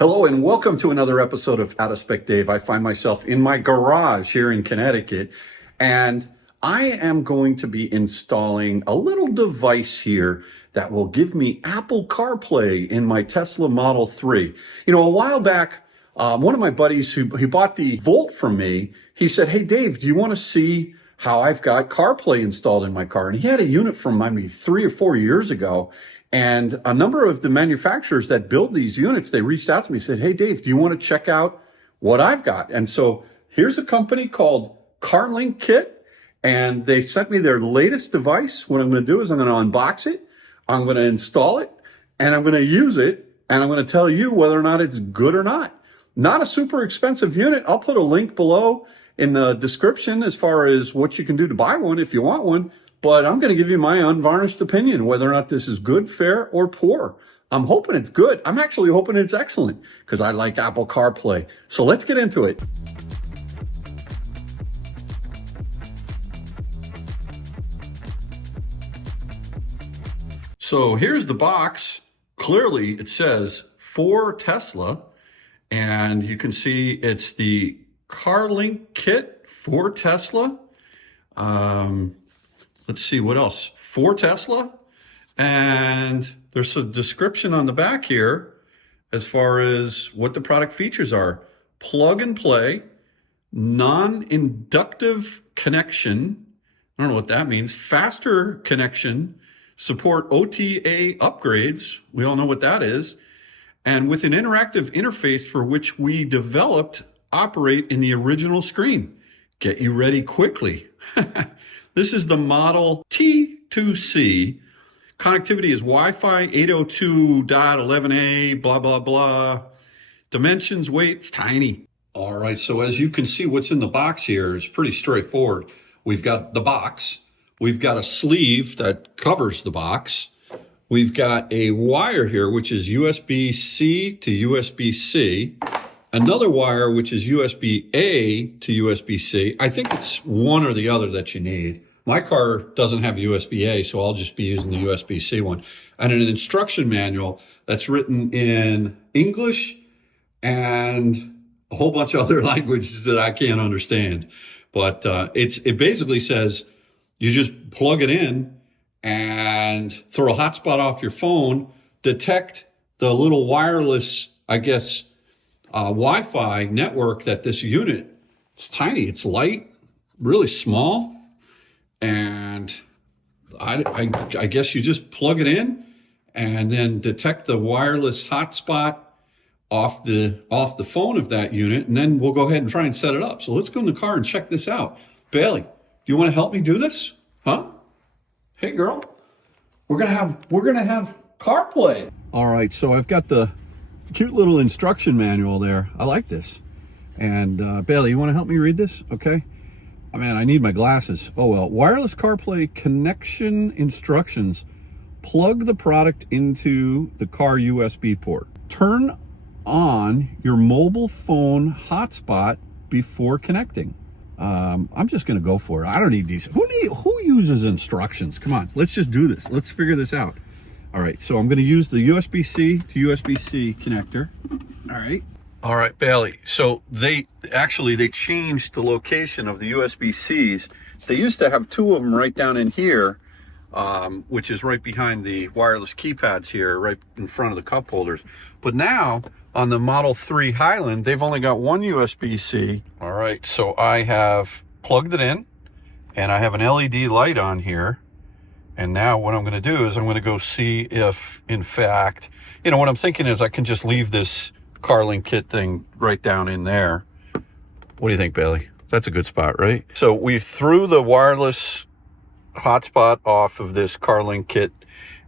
Hello and welcome to another episode of Out of Spec Dave. I find myself in my garage here in Connecticut, and I am going to be installing a little device here that will give me Apple CarPlay in my Tesla Model 3. You know, a while back, one of my buddies who bought the Volt from me, he said, "Hey Dave, do you want to see how I've got CarPlay installed in my car?" And he had a unit from maybe 3 or 4 years ago. And a number of the manufacturers that build these units, they reached out to me and said, "Hey, Dave, do you want to check out what I've got?" And so here's a company called Carlinkit, and they sent me their latest device. What I'm going to do is I'm going to unbox it, I'm going to install it, and I'm going to use it, and I'm going to tell you whether or not it's good or not. Not a super expensive unit. I'll put a link below in the description as far as what you can do to buy one if you want one. But I'm going to give you my unvarnished opinion, whether or not this is good, fair, or poor. I'm hoping it's good. I'm actually hoping it's excellent because I like Apple CarPlay. So let's get into it. So here's the box. Clearly it says for Tesla, and you can see it's the Carlinkit for Tesla. Let's see what else. For Tesla. And there's a description on the back here as far as what the product features are. Plug and play, non-inductive connection. I don't know what that means. Faster connection, support OTA upgrades. We all know what that is. And with an interactive interface for which we developed, operate in the original screen. Get you ready quickly. This is the model T2C. Connectivity is Wi-Fi 802.11a, blah, blah, blah. Dimensions, weight, it's tiny. All right, so as you can see, what's in the box here is pretty straightforward. We've got the box. We've got a sleeve that covers the box. We've got a wire here, which is USB-C to USB-C. Another wire, which is USB-A to USB-C. I think it's one or the other that you need. My car doesn't have USB-A, so I'll just be using the USB-C one. And an instruction manual that's written in English and a whole bunch of other languages that I can't understand. But it basically says you just plug it in and throw a hotspot off your phone, detect the little wireless, I guess, Wi-Fi network that this unit, it's tiny, it's light, really small, and I guess you just plug it in and then detect the wireless hotspot off the phone of that unit, and then we'll go ahead and try and set it up. So let's go in the car and check this out. Bailey, do you want to help me do this? Huh? Hey girl, we're gonna have CarPlay. All right, so I've got the cute little instruction manual there. I like this. And Bailey, you want to help me read this? Okay. Oh man, I need my glasses. Oh well. Wireless CarPlay connection instructions. Plug the product into the car USB port. Turn on your mobile phone hotspot before connecting. I'm just going to go for it. I don't need these. Who uses instructions? Come on, let's just do this. Let's figure this out. All right, so I'm going to use the USB-C to USB-C connector. All right, Bailey. So they changed the location of the USB-Cs. They used to have two of them right down in here, which is right behind the wireless keypads here, right in front of the cup holders. But now on the Model 3 Highland, they've only got one USB-C. All right, so I have plugged it in, and I have an LED light on here. And now what I'm going to do is I'm going to go see if, in fact, you know, what I'm thinking is I can just leave this Carlinkit thing right down in there. What do you think, Bailey? That's a good spot, right? So we threw the wireless hotspot off of this Carlinkit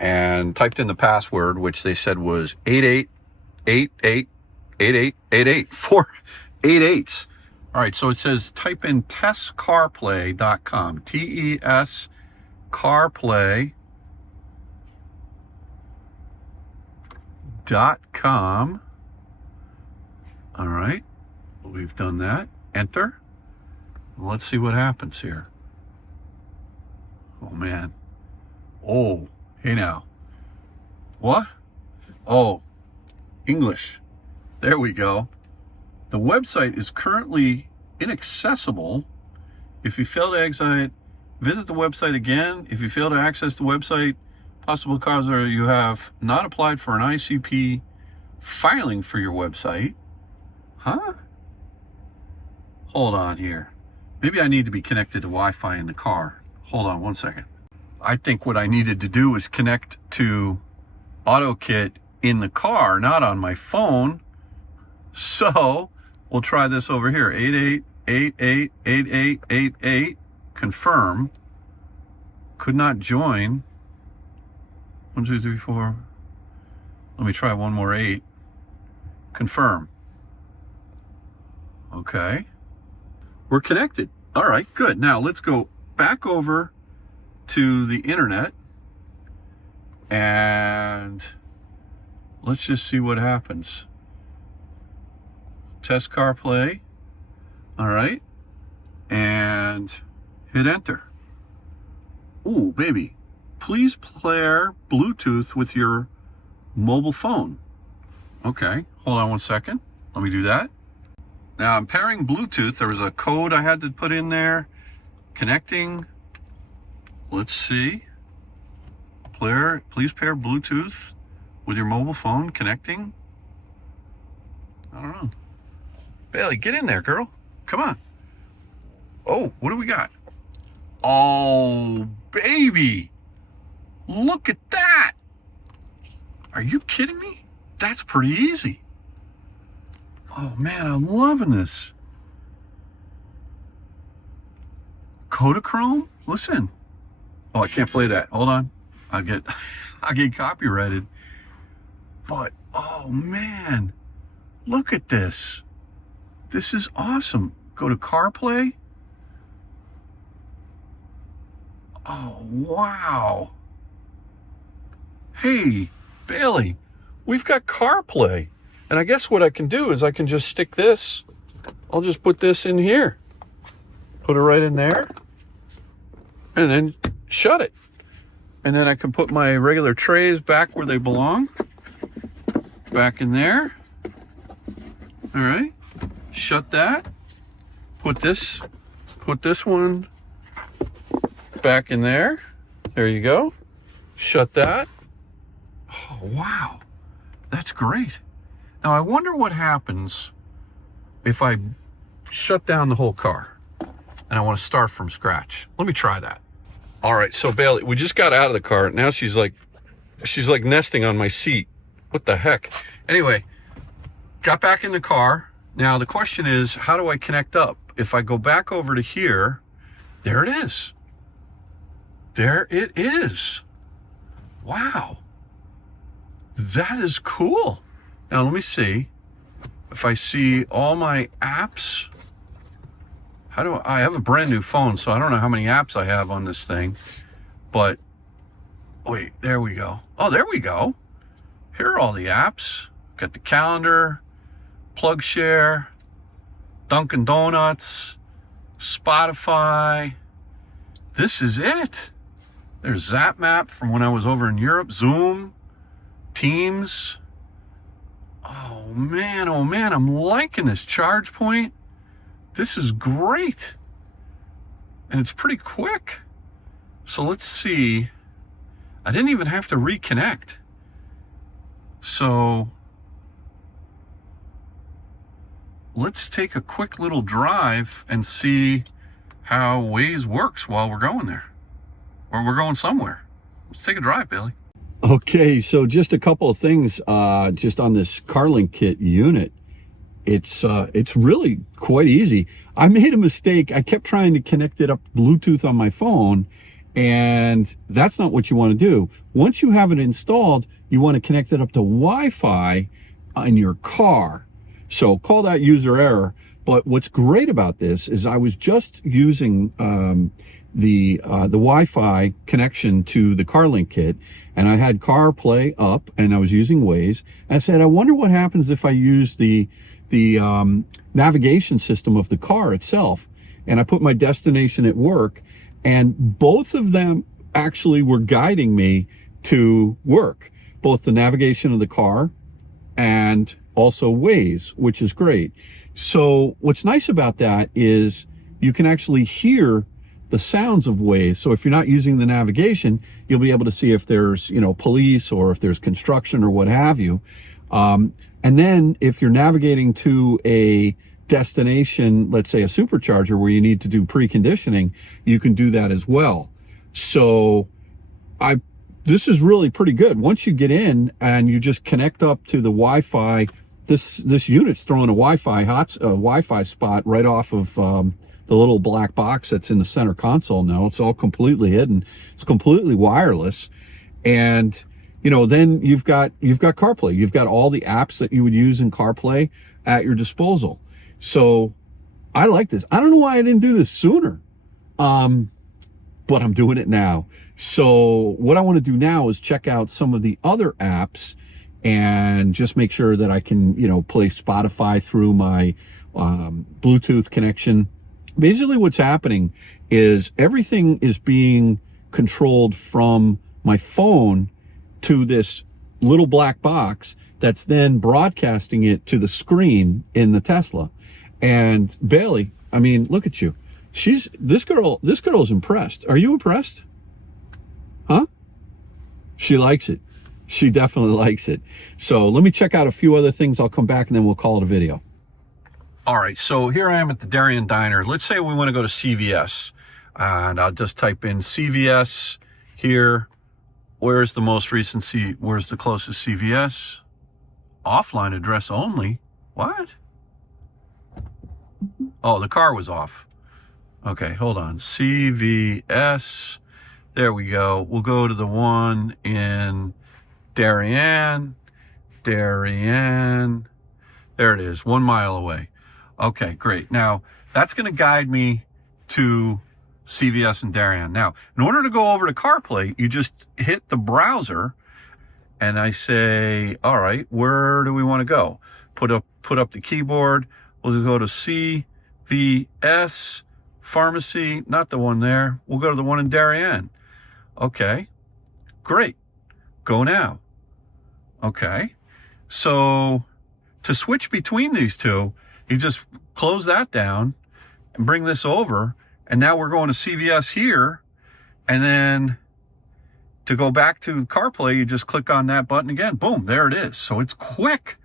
and typed in the password, which they said was 88888888, 4 88s. All right, so it says type in testcarplay.com, TES carplay.com. All right, we've done that. Enter. Let's see what happens here. Oh man. Oh, hey now. What? Oh, English. There we go. The website is currently inaccessible. If you fail to exit, visit the website again. If you fail to access the website, possible cause are you have not applied for an ICP filing for your website. Huh? Hold on here. Maybe I need to be connected to Wi-Fi in the car. Hold on one second. I think what I needed to do was connect to AutoKit in the car, not on my phone. So we'll try this over here. 88888888. Confirm. Could not join. 1, 2, 3, 4. Let me try one more 8. Confirm. Okay. We're connected. All right, good. Now let's go back over to the internet and let's just see what happens. Test CarPlay. All right. And hit enter. Ooh, baby. Please pair Bluetooth with your mobile phone. Okay, hold on one second. Let me do that. Now I'm pairing Bluetooth. There was a code I had to put in there. Connecting. Let's see. Please pair Bluetooth with your mobile phone. Connecting. I don't know. Bailey, get in there, girl. Come on. Oh, what do we got? Oh, baby. Look at that. Are you kidding me? That's pretty easy. Oh man, I'm loving this. Kodachrome? Listen. Oh, I can't play that. Hold on. I'll get copyrighted. But oh man, look at this. This is awesome. Go to CarPlay. Oh wow. Hey, Bailey, we've got CarPlay. And I guess what I can do is I can just stick this. I'll just put this in here. Put it right in there. And then shut it. And then I can put my regular trays back where they belong. Back in there. All right. Shut that. Put this one back in there. There you go. Shut that. Oh, wow. That's great. Now, I wonder what happens if I shut down the whole car and I want to start from scratch. Let me try that. All right, so Bailey, we just got out of the car. Now she's like nesting on my seat. What the heck? Anyway, got back in the car. Now, the question is, how do I connect up? If I go back over to here, there it is. There it is. Wow. That is cool. Now let me see if I see all my apps. I have a brand new phone, so I don't know how many apps I have on this thing, but wait, there we go. Oh, there we go. Here are all the apps. Got the calendar, PlugShare, Dunkin' Donuts, Spotify. This is it. There's ZapMap from when I was over in Europe, Zoom, Teams. Oh man, I'm liking this charge point. This is great. And it's pretty quick. So let's see. I didn't even have to reconnect. So let's take a quick little drive and see how Waze works while we're going there. Or we're going somewhere. Let's take a drive, Billy. Okay, so just a couple of things just on this Carlinkit unit. It's really quite easy. I made a mistake. I kept trying to connect it up Bluetooth on my phone, and that's not what you want to do. Once you have it installed, you want to connect it up to Wi-Fi in your car. So call that user error. But what's great about this is I was just using the Wi-Fi connection to the Carlinkit, and I had CarPlay up, and I was using Waze. I said, I wonder what happens if I use the navigation system of the car itself. And I put my destination at work, and both of them actually were guiding me to work, both the navigation of the car and also Waze, which is great. So what's nice about that is you can actually hear the sounds of Waze. So if you're not using the navigation, you'll be able to see if there's, police or if there's construction or what have you. And then if you're navigating to a destination, let's say a supercharger where you need to do preconditioning, you can do that as well. So this is really pretty good. Once you get in and you just connect up to the Wi-Fi, this unit's throwing a Wi-Fi spot right off of the little black box that's in the center console now. It's all completely hidden. It's completely wireless. And, then you've got CarPlay. You've got all the apps that you would use in CarPlay at your disposal. So I like this. I don't know why I didn't do this sooner. But I'm doing it now. So what I want to do now is check out some of the other apps and just make sure that I can, play Spotify through my Bluetooth connection. Basically what's happening is everything is being controlled from my phone to this little black box that's then broadcasting it to the screen in the Tesla. And Bailey, I mean, look at you. This girl is impressed. Are you impressed? Huh? She likes it. She definitely likes it. So let me check out a few other things. I'll come back and then we'll call it a video. All right, so here I am at the Darien Diner. Let's say we want to go to CVS, and I'll just type in CVS here. Where's the closest CVS? Offline address only. What? Oh, the car was off. Okay, hold on. CVS. There we go. We'll go to the one in Darien. There it is, 1 mile away. Okay, great. Now, that's going to guide me to CVS in Darien. Now, in order to go over to CarPlay, you just hit the browser, and I say, all right, where do we want to go? Put up the keyboard. We'll go to CVS Pharmacy, not the one there. We'll go to the one in Darien. Okay, great. Go now. Okay, so to switch between these two, you just close that down and bring this over. And now we're going to CVS here. And then to go back to CarPlay, you just click on that button again. Boom, there it is. So it's quick.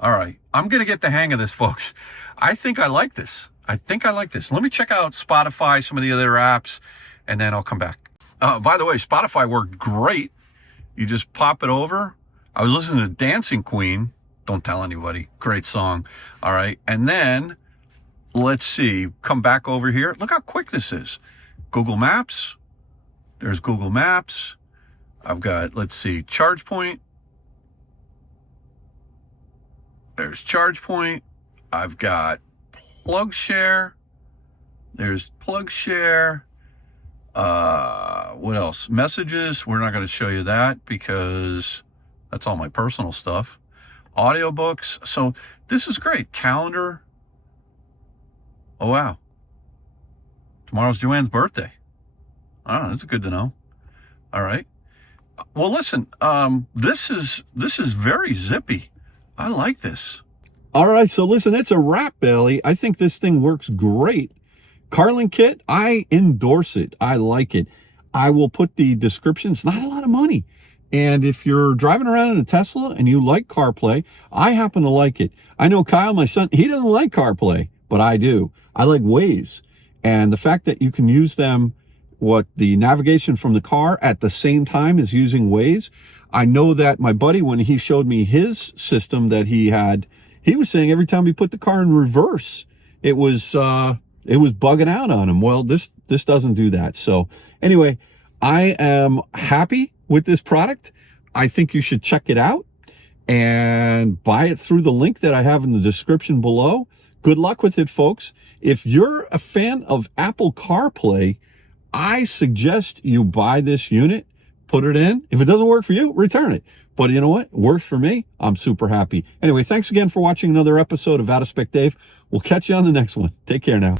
All right, I'm going to get the hang of this, folks. I think I like this. Let me check out Spotify, some of the other apps, and then I'll come back. By the way, Spotify worked great. You just pop it over. I was listening to Dancing Queen. Don't tell anybody. Great song. All right. And then let's see, come back over here. Look how quick this is. Google Maps. There's Google Maps. I've got, let's see, ChargePoint. There's ChargePoint. I've got PlugShare. There's PlugShare. What else? Messages. We're not going to show you that because that's all my personal stuff. Audiobooks. So this is great. Calendar. Oh, wow. Tomorrow's Joanne's birthday. Oh, that's good to know. All right. Well, listen, this is very zippy. I like this. All right. So listen, it's a wrap, Bailey. I think this thing works great. Carlinkit, I endorse it. I like it. I will put the description. It's not a lot of money. And if you're driving around in a Tesla and you like CarPlay, I happen to like it. I know Kyle, my son, he doesn't like CarPlay, but I do. I like Waze. And the fact that you can use them, the navigation from the car at the same time as using Waze. I know that my buddy, when he showed me his system that he had, he was saying every time he put the car in reverse, it was bugging out on him. Well, this doesn't do that. So anyway, I am happy with this product. I think you should check it out and buy it through the link that I have in the description below. Good luck with it, folks. If you're a fan of Apple CarPlay, I suggest you buy this unit, put it in. If it doesn't work for you, return it. But you know what? It works for me. I'm super happy. Anyway, thanks again for watching another episode of Out of Spec Dave. We'll catch you on the next one. Take care now.